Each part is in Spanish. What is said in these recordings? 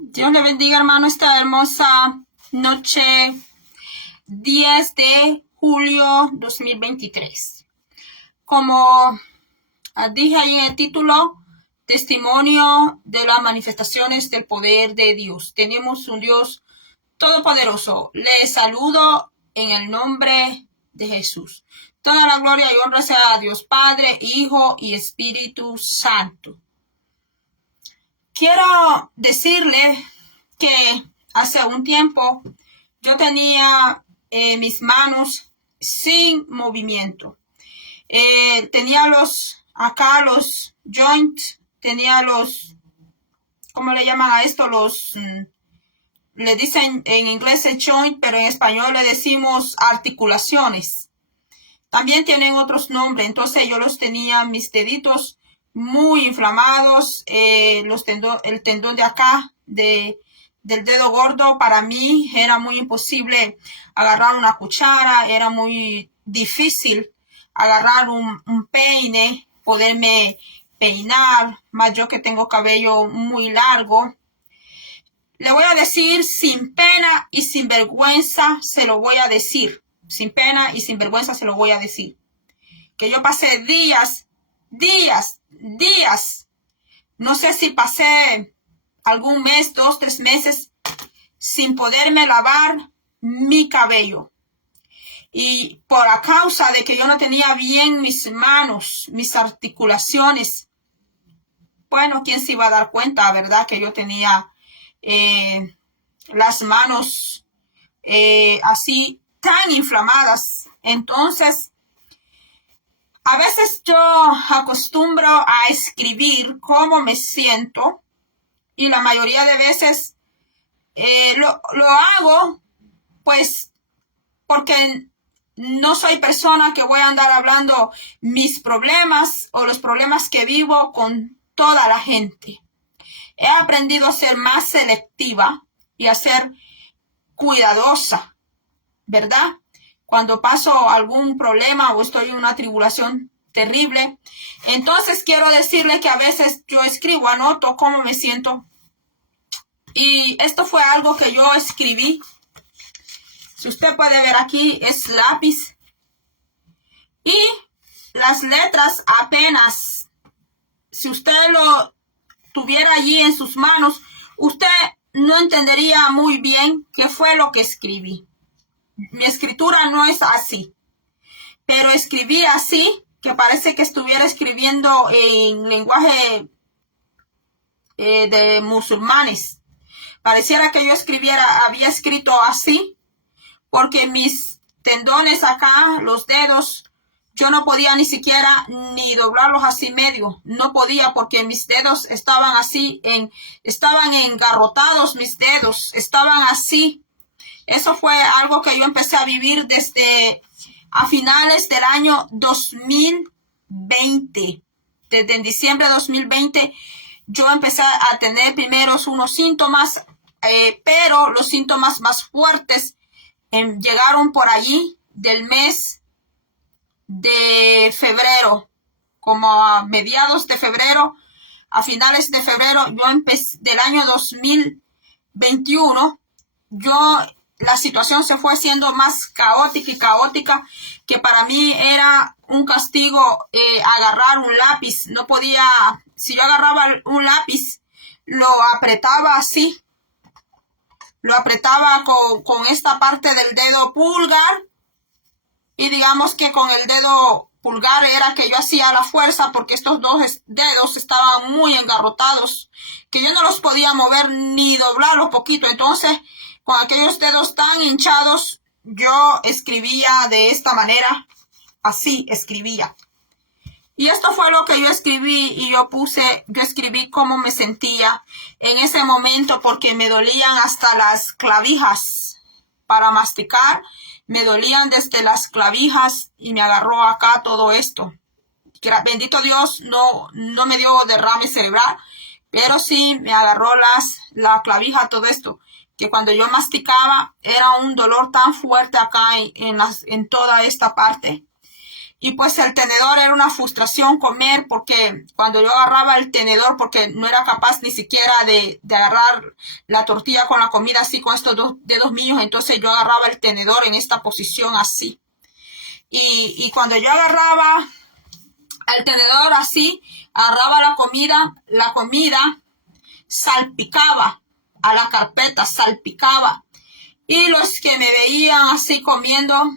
Dios le bendiga, hermano, esta hermosa noche 10 de julio 2023. Como dije ahí en el título, testimonio de las manifestaciones del poder de Dios. Tenemos un Dios todopoderoso. Les saludo en el nombre de Jesús. Toda la gloria y honra sea a Dios Padre, Hijo y Espíritu Santo. Quiero decirle que hace un tiempo yo tenía mis manos sin movimiento. Tenía los joints, tenía los, ¿cómo le llaman a esto? Le dicen en inglés el joint, pero en español le decimos articulaciones. También tienen otros nombres. Entonces yo los tenía, mis deditos muy inflamados, el tendón de acá, del dedo gordo, para mí era muy imposible agarrar una cuchara, era muy difícil agarrar un peine, poderme peinar, más yo que tengo cabello muy largo. Le voy a decir sin pena y sin vergüenza, se lo voy a decir. Sin pena y sin vergüenza se lo voy a decir. Que yo pasé días, no sé si pasé algún mes, 2, 3 meses, sin poderme lavar mi cabello. Y por a causa de que yo no tenía bien mis manos, mis articulaciones, bueno, ¿quién se iba a dar cuenta, verdad? Que yo tenía las manos así tan inflamadas. Entonces, a veces yo acostumbro a escribir cómo me siento y la mayoría de veces lo hago pues porque no soy persona que voy a andar hablando mis problemas o los problemas que vivo con toda la gente. He aprendido a ser más selectiva y a ser cuidadosa, ¿verdad? Cuando paso algún problema o estoy en una tribulación terrible, entonces quiero decirle que a veces yo escribo, anoto cómo me siento. Y esto fue algo que yo escribí. Si usted puede ver aquí, es lápiz. Y las letras apenas, si usted lo tuviera allí en sus manos, usted no entendería muy bien qué fue lo que escribí. Mi escritura no es así, pero escribí así, que parece que estuviera escribiendo en lenguaje de musulmanes. Pareciera que yo había escrito así, porque mis tendones acá, los dedos, yo no podía ni siquiera ni doblarlos así medio. No podía porque mis dedos estaban así, estaban engarrotados mis dedos, estaban así. Eso fue algo que yo empecé a vivir desde a finales del año 2020. Desde en diciembre de 2020 yo empecé a tener primero unos síntomas, pero los síntomas más fuertes llegaron por allí del mes de febrero, como a mediados de febrero, a finales de febrero, yo empecé del año 2021, la situación se fue siendo más caótica, que para mí era un castigo agarrar un lápiz. No podía, si yo agarraba un lápiz, lo apretaba así, lo apretaba con esta parte del dedo pulgar, y digamos que con el dedo pulgar era que yo hacía la fuerza, porque estos dos dedos estaban muy engarrotados, que yo no los podía mover ni doblarlos poquito. Entonces, con aquellos dedos tan hinchados, yo escribía de esta manera, así escribía. Y esto fue lo que yo escribí, y yo escribí cómo me sentía en ese momento, porque me dolían hasta las clavijas para masticar, me dolían desde las clavijas y me agarró acá todo esto. Bendito Dios, no me dio derrame cerebral, pero sí me agarró la clavija, todo esto, que cuando yo masticaba era un dolor tan fuerte acá en toda esta parte. Y pues el tenedor era una frustración comer, porque cuando yo agarraba el tenedor, porque no era capaz ni siquiera de agarrar la tortilla con la comida así con estos dos dedos míos, entonces yo agarraba el tenedor en esta posición así. Y cuando yo agarraba el tenedor así, agarraba la comida salpicaba a la carpeta, salpicaba. Y los que me veían así comiendo,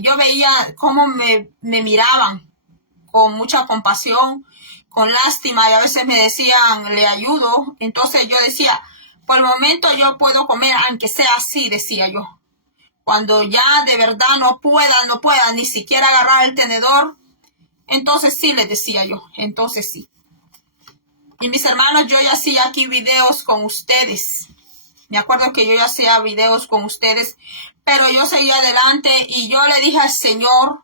yo veía cómo me miraban con mucha compasión, con lástima, y a veces me decían, le ayudo. Entonces yo decía, por el momento yo puedo comer, aunque sea así, decía yo. Cuando ya de verdad no pueda ni siquiera agarrar el tenedor, entonces sí, les decía yo, entonces sí. Y mis hermanos, yo ya hacía aquí videos con ustedes. Me acuerdo que yo ya hacía videos con ustedes, pero yo seguía adelante y yo le dije al Señor,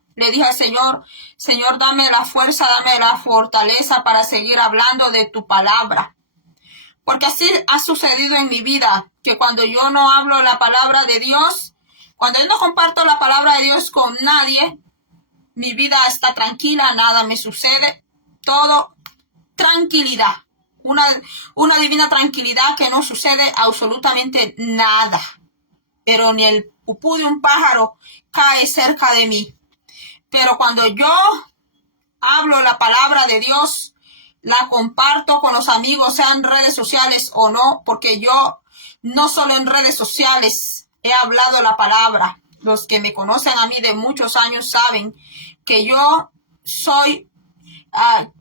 Señor, dame la fuerza, dame la fortaleza para seguir hablando de tu palabra. Porque así ha sucedido en mi vida, que cuando yo no hablo la palabra de Dios, cuando yo no comparto la palabra de Dios con nadie, mi vida está tranquila, nada me sucede, todo tranquilidad. Una divina tranquilidad que no sucede absolutamente nada. Pero ni el pupú de un pájaro cae cerca de mí. Pero cuando yo hablo la palabra de Dios, la comparto con los amigos, sean redes sociales o no, porque yo no solo en redes sociales he hablado la palabra. Los que me conocen a mí de muchos años saben que yo soy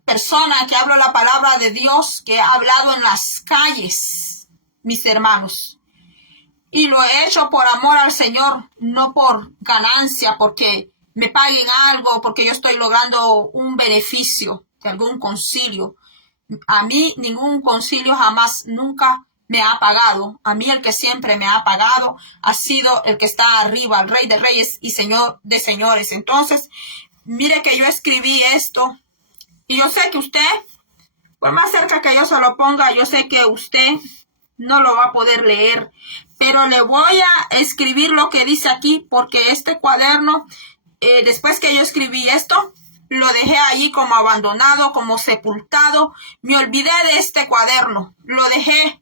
persona que hablo la palabra de Dios, que he hablado en las calles, mis hermanos. Y lo he hecho por amor al Señor, no por ganancia, porque me paguen algo, porque yo estoy logrando un beneficio de algún concilio. A mí ningún concilio jamás, nunca me ha pagado. A mí el que siempre me ha pagado ha sido el que está arriba, el Rey de Reyes y Señor de Señores. Entonces, mire que yo escribí esto. Y yo sé que usted, por más cerca que yo se lo ponga, yo sé que usted no lo va a poder leer. Pero le voy a escribir lo que dice aquí, porque este cuaderno, después que yo escribí esto, lo dejé ahí como abandonado, como sepultado. Me olvidé de este cuaderno. Lo dejé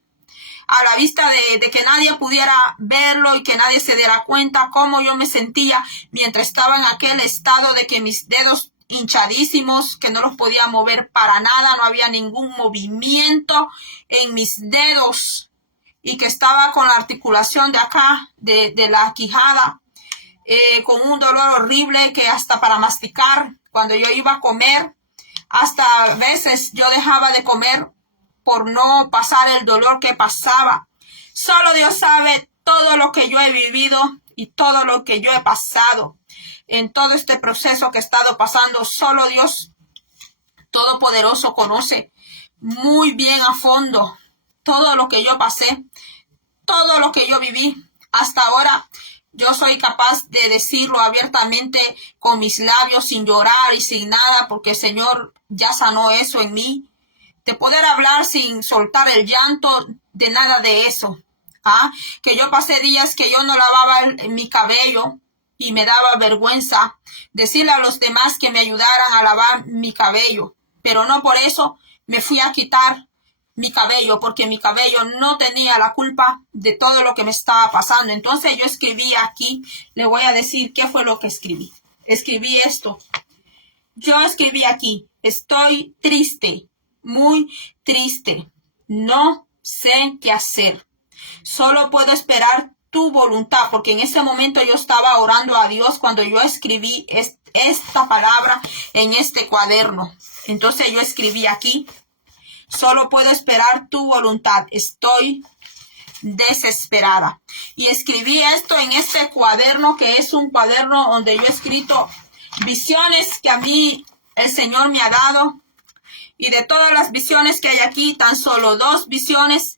a la vista de que nadie pudiera verlo y que nadie se diera cuenta cómo yo me sentía mientras estaba en aquel estado de que mis dedos hinchadísimos, que no los podía mover para nada, no había ningún movimiento en mis dedos y que estaba con la articulación de acá, de la quijada, con un dolor horrible que hasta para masticar, cuando yo iba a comer, hasta a veces yo dejaba de comer por no pasar el dolor que pasaba. Solo Dios sabe todo lo que yo he vivido y todo lo que yo he pasado. En todo este proceso que he estado pasando, solo Dios Todopoderoso conoce muy bien a fondo todo lo que yo pasé, todo lo que yo viví. Hasta ahora yo soy capaz de decirlo abiertamente con mis labios, sin llorar y sin nada, porque el Señor ya sanó eso en mí. De poder hablar sin soltar el llanto, de nada de eso. Que yo pasé días que yo no lavaba mi cabello y me daba vergüenza decirle a los demás que me ayudaran a lavar mi cabello. Pero no por eso me fui a quitar mi cabello, porque mi cabello no tenía la culpa de todo lo que me estaba pasando. Entonces yo escribí aquí, le voy a decir qué fue lo que escribí. Escribí esto. Yo escribí aquí, estoy triste, muy triste. No sé qué hacer. Solo puedo esperar tu voluntad, porque en ese momento yo estaba orando a Dios cuando yo escribí esta palabra en este cuaderno. Entonces yo escribí aquí, solo puedo esperar tu voluntad, estoy desesperada. Y escribí esto en este cuaderno, que es un cuaderno donde yo he escrito visiones que a mí el Señor me ha dado. Y de todas las visiones que hay aquí, tan solo 2 visiones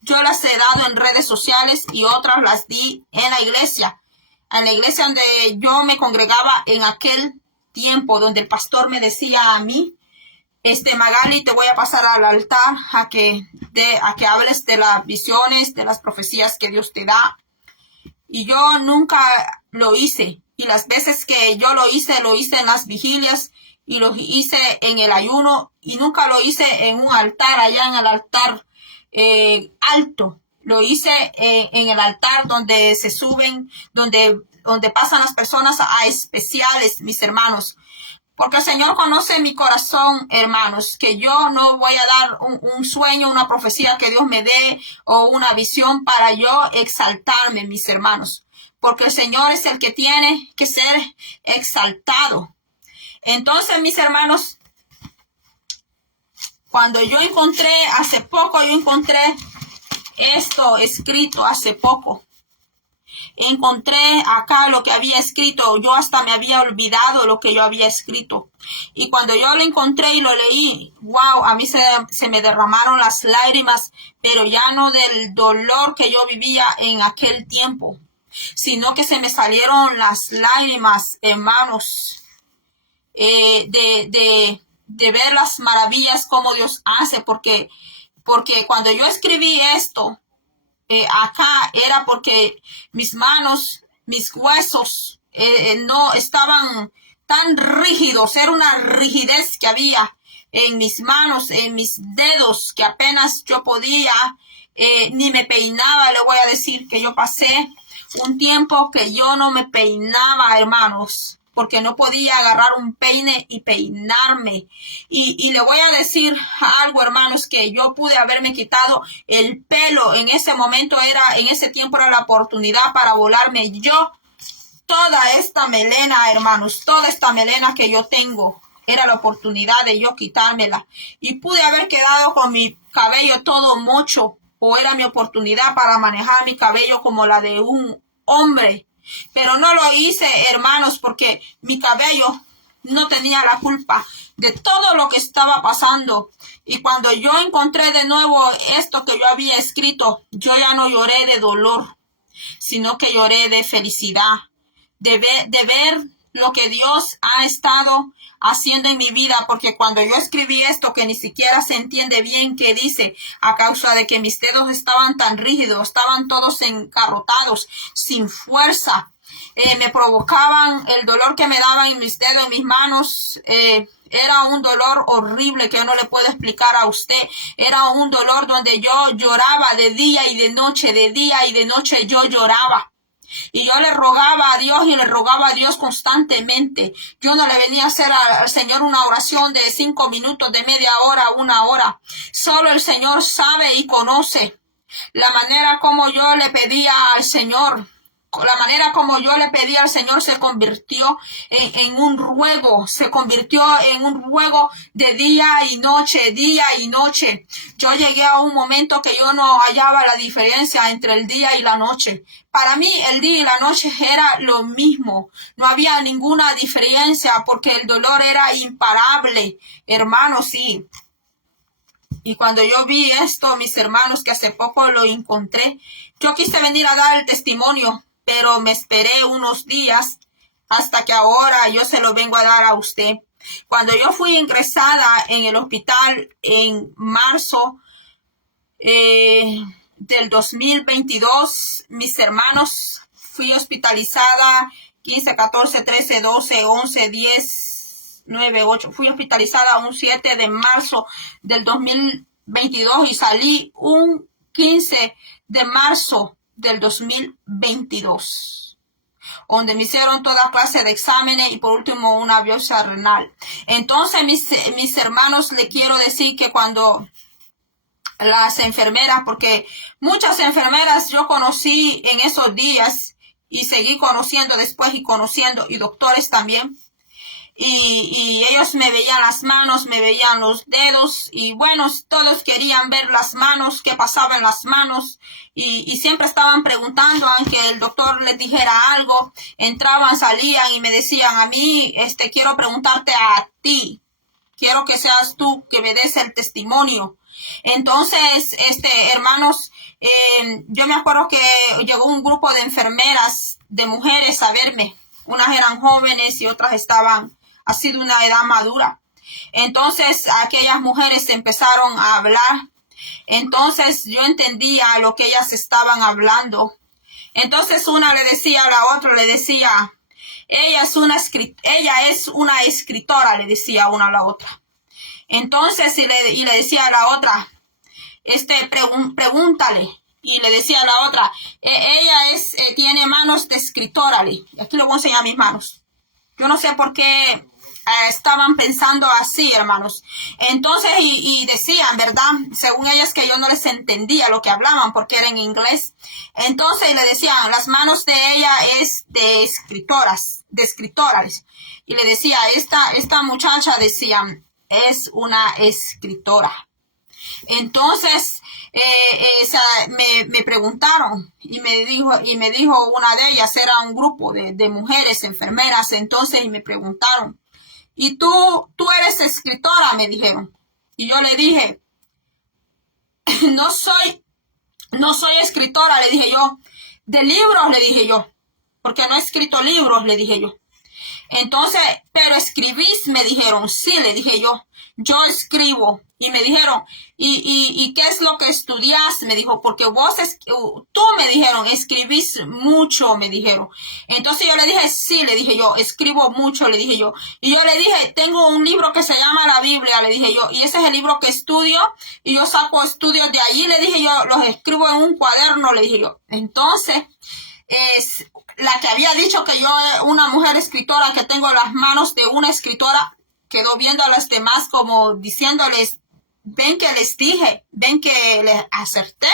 yo las he dado en redes sociales y otras las di en la iglesia donde yo me congregaba en aquel tiempo, donde el pastor me decía a mí, Magali, te voy a pasar al altar a que hables de las visiones, de las profecías que Dios te da. Y yo nunca lo hice. Y las veces que yo lo hice en las vigilias y lo hice en el ayuno y nunca lo hice en un altar, allá en el altar alto. Lo hice en el altar donde se suben, donde pasan las personas a especiales, mis hermanos. Porque el Señor conoce mi corazón, hermanos, que yo no voy a dar un sueño, una profecía que Dios me dé o una visión para yo exaltarme, mis hermanos. Porque el Señor es el que tiene que ser exaltado. Entonces, mis hermanos, cuando yo encontré, hace poco yo encontré esto escrito, hace poco. Encontré acá lo que había escrito. Yo hasta me había olvidado lo que yo había escrito. Y cuando yo lo encontré y lo leí, wow, a mí se me derramaron las lágrimas, pero ya no del dolor que yo vivía en aquel tiempo, sino que se me salieron las lágrimas, hermanos, de ver las maravillas como Dios hace, porque cuando yo escribí esto, acá era porque mis manos, mis huesos no estaban tan rígidos, era una rigidez que había en mis manos, en mis dedos, que apenas yo podía, ni me peinaba. Le voy a decir que yo pasé un tiempo que yo no me peinaba, hermanos, porque no podía agarrar un peine y peinarme. Y le voy a decir algo, hermanos, que yo pude haberme quitado el pelo. En ese momento en ese tiempo era la oportunidad para volarme yo toda esta melena, hermanos, toda esta melena que yo tengo. Era la oportunidad de yo quitármela. Y pude haber quedado con mi cabello todo mocho, o era mi oportunidad para manejar mi cabello como la de un hombre. Pero no lo hice, hermanos, porque mi cabello no tenía la culpa de todo lo que estaba pasando. Y cuando yo encontré de nuevo esto que yo había escrito, yo ya no lloré de dolor, sino que lloré de felicidad, de ver lo que Dios ha estado haciendo en mi vida, porque cuando yo escribí esto, que ni siquiera se entiende bien qué dice, a causa de que mis dedos estaban tan rígidos, estaban todos engarrotados, sin fuerza, me provocaban el dolor que me daban en mis dedos, en mis manos. Era un dolor horrible que yo no le puedo explicar a usted. Era un dolor donde yo lloraba de día y de noche yo lloraba. Y yo le rogaba a Dios y le rogaba a Dios constantemente. Yo no le venía a hacer al Señor una oración de 5 minutos, de media hora, 1 hora. Solo el Señor sabe y conoce la manera como yo le pedía al Señor. La manera como yo le pedí al Señor se convirtió en un ruego, de día y noche. Yo llegué a un momento que yo no hallaba la diferencia entre el día y la noche. Para mí el día y la noche era lo mismo, no había ninguna diferencia porque el dolor era imparable, hermanos, sí. Y cuando yo vi esto, mis hermanos, que hace poco lo encontré, yo quise venir a dar el testimonio, pero me esperé unos días hasta que ahora yo se lo vengo a dar a usted. Cuando yo fui ingresada en el hospital en marzo del 2022, mis hermanos, fui hospitalizada 15, 14, 13, 12, 11, 10, 9, 8. Fui hospitalizada un 7 de marzo del 2022 y salí un 15 de marzo del 2022, donde me hicieron toda clase de exámenes y por último una biopsia renal. Entonces, mis hermanos, le quiero decir que cuando las enfermeras, porque muchas enfermeras yo conocí en esos días y seguí conociendo después y conociendo, y doctores también, y ellos me veían las manos, me veían los dedos, y bueno, todos querían ver las manos, qué pasaba en las manos, y siempre estaban preguntando, aunque el doctor les dijera algo, entraban, salían y me decían a mí, quiero preguntarte a ti, quiero que seas tú que me des el testimonio. Entonces, hermanos, yo me acuerdo que llegó un grupo de enfermeras, de mujeres a verme. Unas eran jóvenes y otras estaban así de una edad madura. Entonces, aquellas mujeres empezaron a hablar. Entonces, yo entendía lo que ellas estaban hablando. Entonces una le decía a la otra, le decía, ella es una escritora, le decía una a la otra. Entonces, y le decía a la otra, pregúntale. Y le decía a la otra, ella tiene manos de escritora. Aquí le voy a enseñar mis manos. Yo no sé por qué estaban pensando así, hermanos. Entonces, y decían, ¿verdad? Según ellas, que yo no les entendía lo que hablaban porque era en inglés. Entonces le decían, las manos de ella es de escritoras. Y le decía, esta muchacha, decían, es una escritora. Entonces, me preguntaron y me dijo una de ellas, era un grupo de mujeres enfermeras, entonces, y me preguntaron, ¿y tú eres escritora?, me dijeron. Y yo le dije, no soy escritora, le dije yo, de libros, le dije yo, porque no he escrito libros, le dije yo. Entonces, pero escribís, me dijeron. Sí, le dije yo escribo. Y me dijeron, ¿y qué es lo que estudias? Me dijo, porque tú, me dijeron, escribís mucho, me dijeron. Entonces yo le dije, sí, le dije yo, escribo mucho, le dije yo. Y yo le dije, tengo un libro que se llama la Biblia, le dije yo, y ese es el libro que estudio, y yo saco estudios de allí, le dije yo, los escribo en un cuaderno, le dije yo. Entonces, la que había dicho que yo, una mujer escritora, que tengo las manos de una escritora, quedó viendo a los demás como diciéndoles, ven que les dije, ven que les acerté.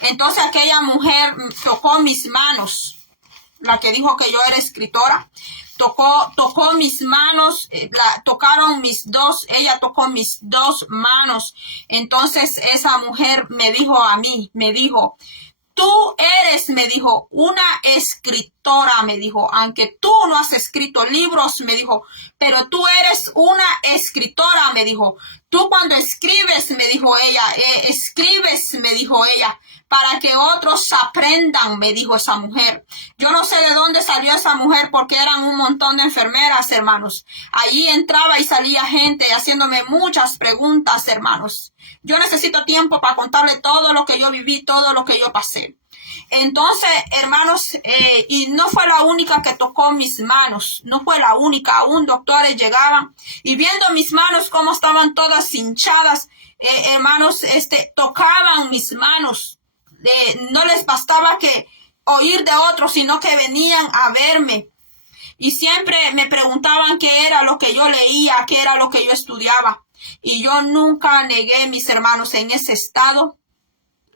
Entonces aquella mujer tocó mis manos, la que dijo que yo era escritora, tocó mis manos, ella tocó mis dos manos. Entonces esa mujer me dijo a mí, tú eres, me dijo, una escritora, me dijo, aunque tú no has escrito libros, me dijo, pero tú eres una escritora, me dijo. Tú cuando escribes, me dijo ella, me dijo ella, para que otros aprendan, me dijo esa mujer. Yo no sé de dónde salió esa mujer porque eran un montón de enfermeras, hermanos. Allí entraba y salía gente haciéndome muchas preguntas, hermanos. Yo necesito tiempo para contarle todo lo que yo viví, todo lo que yo pasé. Entonces, hermanos, y no fue la única que tocó mis manos, no fue la única, aún doctores llegaban y viendo mis manos cómo estaban todas hinchadas, hermanos, tocaban mis manos, no les bastaba que oír de otros, sino que venían a verme. Y siempre me preguntaban qué era lo que yo leía, qué era lo que yo estudiaba. Y yo nunca negué, mis hermanos, en ese estado,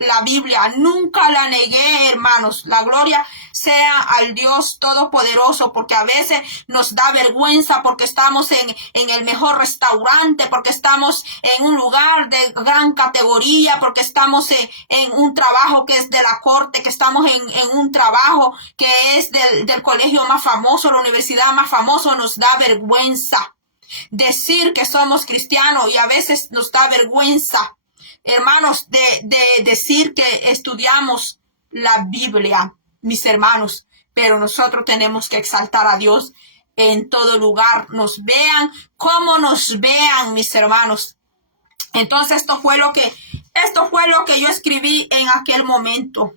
la Biblia. Nunca la negué, hermanos. La gloria sea al Dios Todopoderoso, porque a veces nos da vergüenza, porque estamos en el mejor restaurante, porque estamos en un lugar de gran categoría, porque estamos en un trabajo que es de la corte, que estamos en un trabajo que es del colegio más famoso, la universidad más famosa. Nos da vergüenza decir que somos cristianos y a veces nos da vergüenza, hermanos, de decir que estudiamos la Biblia, mis hermanos, pero nosotros tenemos que exaltar a Dios en todo lugar. Nos vean como nos vean, mis hermanos. Entonces esto fue lo que yo escribí en aquel momento.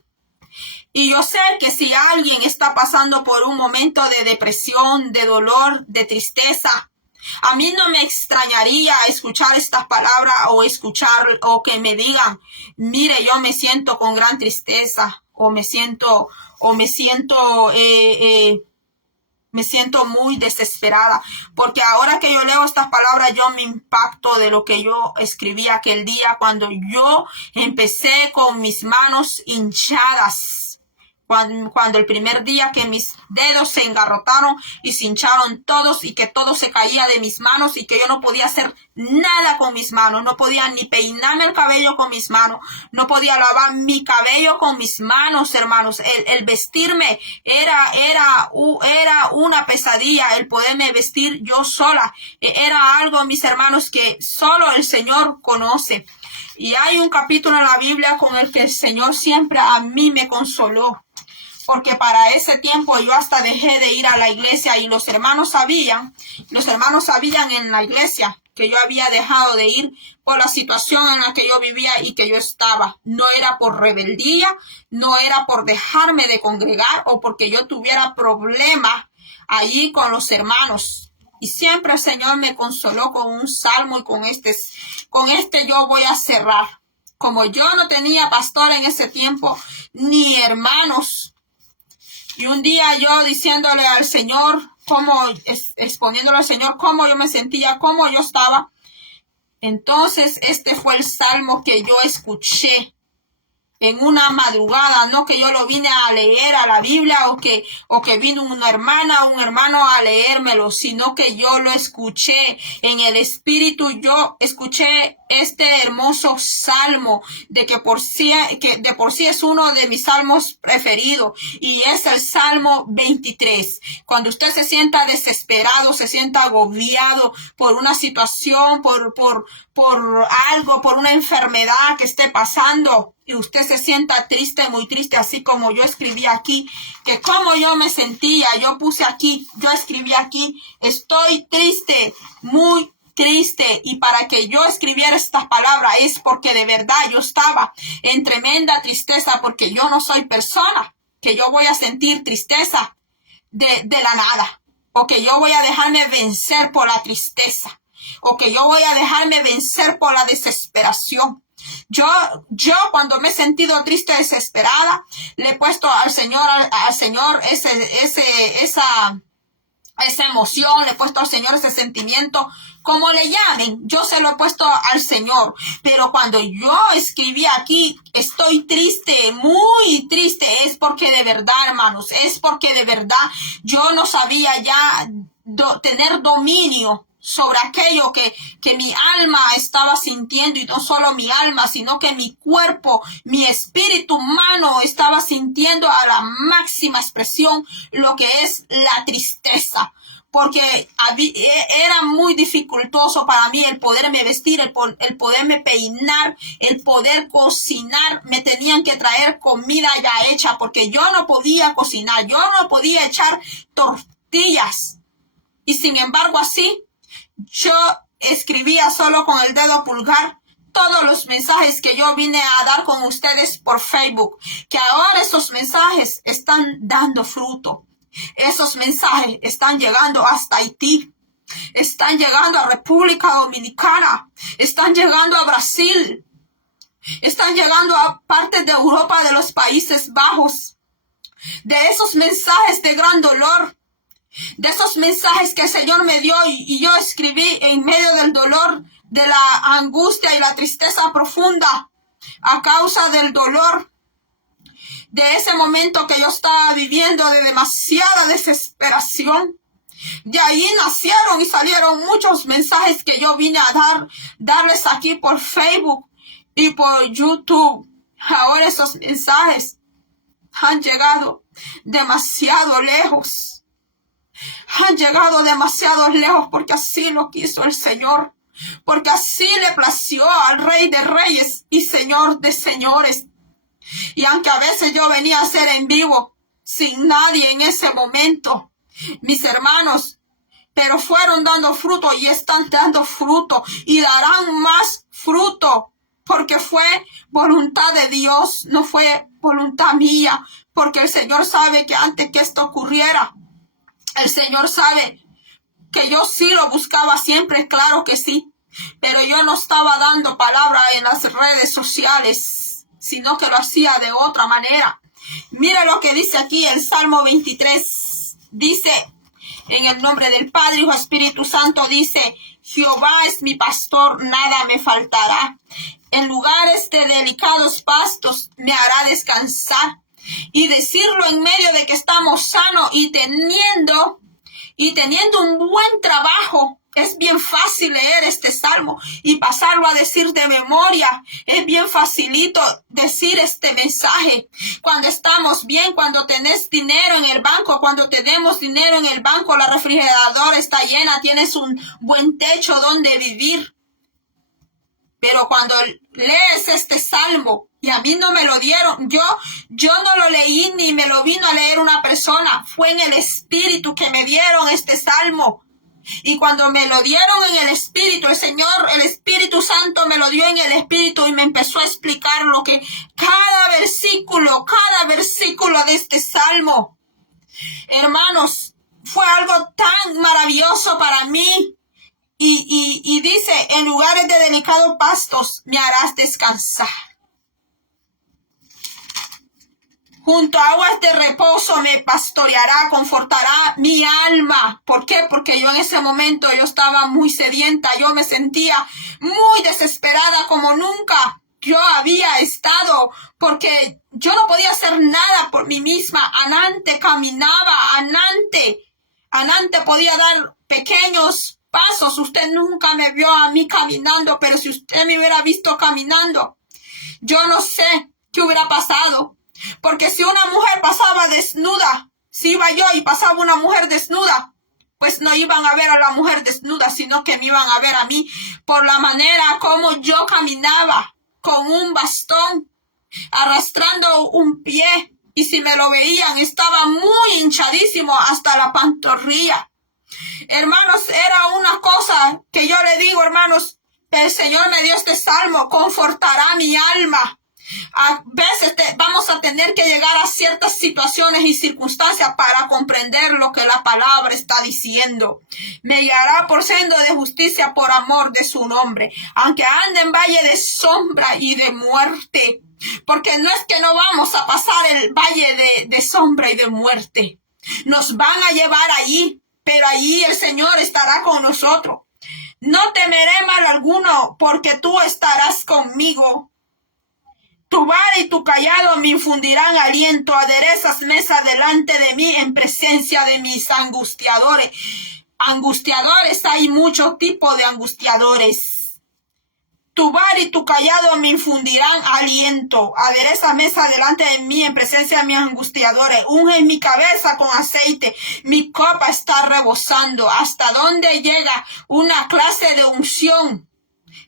Y yo sé que si alguien está pasando por un momento de depresión, de dolor, de tristeza, a mí no me extrañaría escuchar estas palabras o que me digan, mire, yo me siento con gran tristeza me siento muy desesperada, porque ahora que yo leo estas palabras yo me impacto de lo que yo escribí aquel día cuando yo empecé con mis manos hinchadas. Cuando el primer día que mis dedos se engarrotaron y se hincharon todos y que todo se caía de mis manos y que yo no podía hacer nada con mis manos, no podía ni peinarme el cabello con mis manos, no podía lavar mi cabello con mis manos, hermanos. El vestirme era una pesadilla, el poderme vestir yo sola. Era algo, mis hermanos, que solo el Señor conoce. Y hay un capítulo en la Biblia con el que el Señor siempre a mí me consoló. Porque para ese tiempo yo hasta dejé de ir a la iglesia y los hermanos sabían en la iglesia que yo había dejado de ir por la situación en la que yo vivía y que yo estaba. No era por rebeldía, no era por dejarme de congregar o porque yo tuviera problemas allí con los hermanos. Y siempre el Señor me consoló con un salmo y con este yo voy a cerrar. Como yo no tenía pastor en ese tiempo, ni hermanos. Y un día yo diciéndole al Señor, exponiéndole al Señor cómo yo me sentía, cómo yo estaba. Entonces este fue el salmo que yo escuché en una madrugada, no que yo lo vine a leer a la Biblia o que vino una hermana o un hermano a leérmelo, sino que yo lo escuché en el espíritu. Yo escuché este hermoso salmo de que de por sí es uno de mis salmos preferidos y es el Salmo 23. Cuando usted se sienta desesperado, se sienta agobiado por una situación, por algo, por una enfermedad que esté pasando, y usted se sienta triste, muy triste, así como yo escribí aquí, que como yo me sentía, yo escribí aquí, estoy triste, muy triste, y para que yo escribiera esta palabra es porque de verdad yo estaba en tremenda tristeza, porque yo no soy persona que yo voy a sentir tristeza de la nada, o que yo voy a dejarme vencer por la tristeza, o que yo voy a dejarme vencer por la desesperación. Yo cuando me he sentido triste, desesperada, le he puesto al Señor esa emoción, le he puesto al Señor ese sentimiento, como le llamen, yo se lo he puesto al Señor. Pero cuando yo escribí aquí, estoy triste, muy triste, es porque de verdad, hermanos, es porque de verdad yo no sabía ya tener dominio sobre aquello que mi alma estaba sintiendo, y no solo mi alma, sino que mi cuerpo, mi espíritu humano estaba sintiendo a la máxima expresión lo que es la tristeza, porque era muy dificultoso para mí el poderme vestir, el poderme peinar, el poder cocinar. Me tenían que traer comida ya hecha porque yo no podía cocinar, yo no podía echar tortillas, y sin embargo así yo escribía solo con el dedo pulgar todos los mensajes que yo vine a dar con ustedes por Facebook, que ahora esos mensajes están dando fruto. Esos mensajes están llegando hasta Haití, están llegando a República Dominicana, están llegando a Brasil, están llegando a partes de Europa, de los Países Bajos. De esos mensajes de gran dolor, de esos mensajes que el Señor me dio y yo escribí en medio del dolor, de la angustia y la tristeza profunda a causa del dolor, de ese momento que yo estaba viviendo de demasiada desesperación. De ahí nacieron y salieron muchos mensajes que yo vine a darles aquí por Facebook y por YouTube. Ahora esos mensajes han llegado demasiado lejos. Han llegado demasiado lejos porque así lo quiso el Señor, porque así le plació al Rey de Reyes y Señor de Señores. Y aunque a veces yo venía a hacer en vivo sin nadie en ese momento, mis hermanos, pero fueron dando fruto y están dando fruto y darán más fruto, porque fue voluntad de Dios, no fue voluntad mía, porque el Señor sabe que antes que esto ocurriera, el Señor sabe que yo sí lo buscaba siempre, claro que sí, pero yo no estaba dando palabra en las redes sociales, sino que lo hacía de otra manera. Mira lo que dice aquí el Salmo 23, dice, en el nombre del Padre, Hijo, Espíritu Santo, dice, Jehová es mi pastor, nada me faltará. En lugares de delicados pastos me hará descansar. Y decirlo en medio de que estamos sanos y teniendo un buen trabajo. Es bien fácil leer este salmo y pasarlo a decir de memoria. Es bien facilito decir este mensaje. Cuando estamos bien, cuando tenés dinero en el banco, cuando tenemos dinero en el banco, la refrigeradora está llena, tienes un buen techo donde vivir. Pero cuando lees este salmo, y a mí no me lo dieron, yo no lo leí ni me lo vino a leer una persona, fue en el Espíritu que me dieron este salmo. Y cuando me lo dieron en el Espíritu, el Espíritu Santo me lo dio en el Espíritu y me empezó a explicar lo que cada versículo de este salmo, hermanos, fue algo tan maravilloso para mí. Y dice, en lugares de delicados pastos me harás descansar. Junto a aguas de reposo me pastoreará, confortará mi alma. ¿Por qué? Porque yo en ese momento yo estaba muy sedienta, yo me sentía muy desesperada como nunca yo había estado, porque yo no podía hacer nada por mí misma. Anante caminaba, Anante podía dar pequeños pasos. Usted nunca me vio a mí caminando, pero si usted me hubiera visto caminando, yo no sé qué hubiera pasado. Porque si una mujer pasaba desnuda, si iba yo y pasaba una mujer desnuda, pues no iban a ver a la mujer desnuda, sino que me iban a ver a mí por la manera como yo caminaba, con un bastón, arrastrando un pie. Y si me lo veían, estaba muy hinchadísimo hasta la pantorrilla. Hermanos, era una cosa que yo le digo, hermanos, el Señor me dio este salmo, confortará mi alma. A veces vamos a tener que llegar a ciertas situaciones y circunstancias para comprender lo que la palabra está diciendo. Me guiará por senda de justicia por amor de su nombre, aunque ande en valle de sombra y de muerte. Porque no es que no vamos a pasar el valle de sombra y de muerte. Nos van a llevar allí, pero allí el Señor estará con nosotros. No temeré mal alguno, porque tú estarás conmigo. Tu vara y tu callado me infundirán aliento, aderezas mesa delante de mí en presencia de mis angustiadores. Angustiadores, hay muchos tipos de angustiadores. Tu vara y tu callado me infundirán aliento, aderezas mesa delante de mí en presencia de mis angustiadores. Unge mi cabeza con aceite, mi copa está rebosando. ¿Hasta dónde llega una clase de unción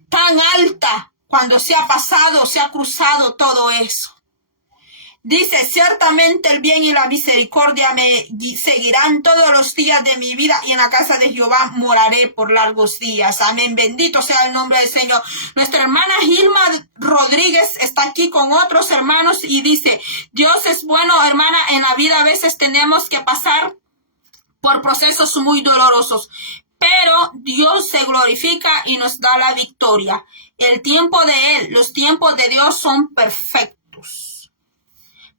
tan alta? Cuando se ha pasado, se ha cruzado todo eso. Dice, ciertamente el bien y la misericordia me seguirán todos los días de mi vida y en la casa de Jehová moraré por largos días. Amén. Bendito sea el nombre del Señor. Nuestra hermana Gilma Rodríguez está aquí con otros hermanos y dice, Dios es bueno, hermana, en la vida a veces tenemos que pasar por procesos muy dolorosos. Pero Dios se glorifica y nos da la victoria. El tiempo de Él, los tiempos de Dios son perfectos.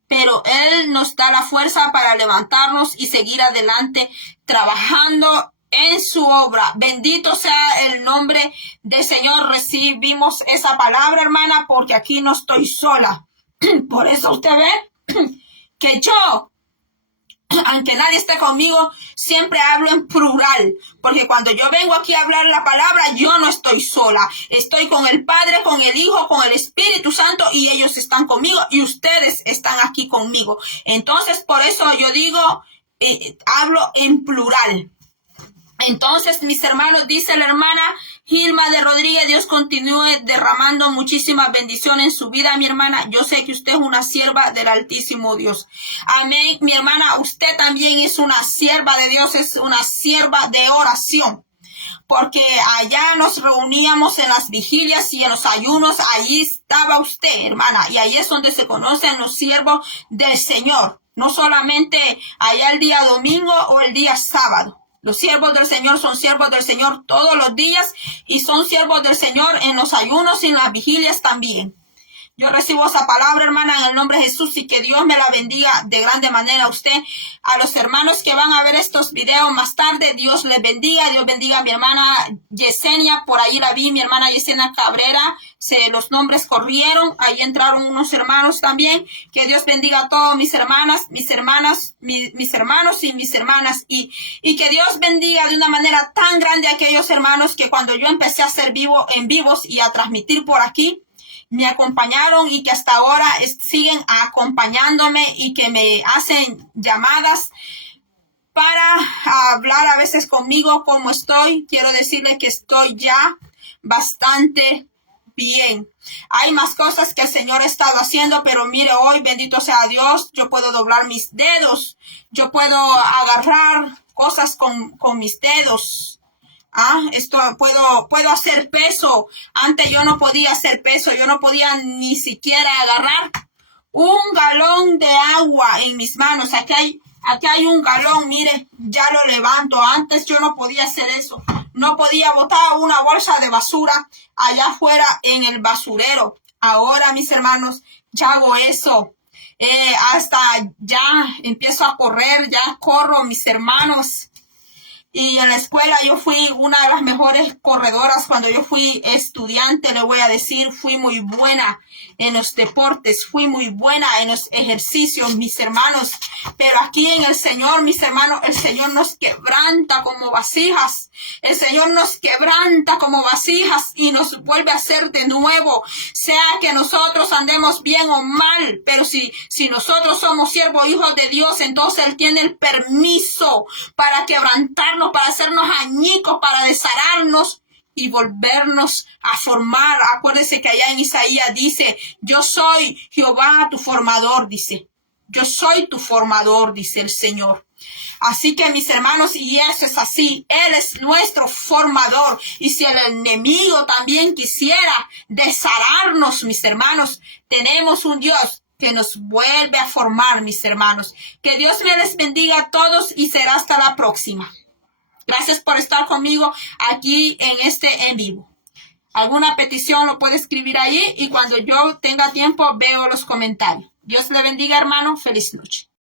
Pero Él nos da la fuerza para levantarnos y seguir adelante trabajando en su obra. Bendito sea el nombre del Señor. Recibimos esa palabra, hermana, porque aquí no estoy sola. Por eso usted ve que yo, aunque nadie esté conmigo, siempre hablo en plural, porque cuando yo vengo aquí a hablar la palabra, yo no estoy sola, estoy con el Padre, con el Hijo, con el Espíritu Santo, y ellos están conmigo, y ustedes están aquí conmigo. Entonces, por eso yo digo, hablo en plural. Entonces, mis hermanos, dice la hermana Gilma de Rodríguez, Dios continúe derramando muchísimas bendiciones en su vida, mi hermana. Yo sé que usted es una sierva del Altísimo Dios. Amén, mi hermana, usted también es una sierva de Dios, es una sierva de oración. Porque allá nos reuníamos en las vigilias y en los ayunos, allí estaba usted, hermana, y ahí es donde se conocen los siervos del Señor. No solamente allá el día domingo o el día sábado. Los siervos del Señor son siervos del Señor todos los días y son siervos del Señor en los ayunos y en las vigilias también. Yo recibo esa palabra, hermana, en el nombre de Jesús y que Dios me la bendiga de grande manera a usted. A los hermanos que van a ver estos videos más tarde, Dios les bendiga. Dios bendiga a mi hermana Yesenia, por ahí la vi, mi hermana Yesenia Cabrera. Los nombres corrieron, ahí entraron unos hermanos también. Que Dios bendiga a todos mis hermanas, mis hermanos y mis hermanas. Y que Dios bendiga de una manera tan grande a aquellos hermanos que cuando yo empecé a hacer en vivos y a transmitir por aquí, me acompañaron y que hasta ahora siguen acompañándome y que me hacen llamadas para hablar a veces conmigo cómo estoy. Quiero decirles que estoy ya bastante bien. Hay más cosas que el Señor ha estado haciendo, pero mire, hoy, bendito sea Dios, yo puedo doblar mis dedos, yo puedo agarrar cosas con mis dedos. Esto puedo hacer peso. Antes yo no podía hacer peso, yo no podía ni siquiera agarrar un galón de agua en mis manos. Aquí hay un galón, mire, ya lo levanto. Antes yo no podía hacer eso. No podía botar una bolsa de basura allá afuera en el basurero. Ahora, mis hermanos, ya hago eso. Hasta ya empiezo a correr, ya corro, mis hermanos. Y en la escuela yo fui una de las mejores corredoras. Cuando yo fui estudiante, le voy a decir, fui muy buena en los deportes, fui muy buena en los ejercicios, mis hermanos. Pero aquí en el Señor, mis hermanos, el Señor nos quebranta como vasijas. El Señor nos quebranta como vasijas y nos vuelve a hacer de nuevo. Sea que nosotros andemos bien o mal, pero si nosotros somos siervos, hijos de Dios, entonces Él tiene el permiso para quebrantarnos, para hacernos añicos, para desararnos y volvernos a formar. Acuérdense que allá en Isaías dice, yo soy Jehová tu formador, dice. Yo soy tu formador, dice el Señor. Así que mis hermanos, y eso es así, Él es nuestro formador. Y si el enemigo también quisiera desararnos, mis hermanos, tenemos un Dios que nos vuelve a formar, mis hermanos. Que Dios me les bendiga a todos y será hasta la próxima. Gracias por estar conmigo aquí en este en vivo. Alguna petición lo puede escribir ahí y cuando yo tenga tiempo veo los comentarios. Dios le bendiga, hermano. Feliz noche.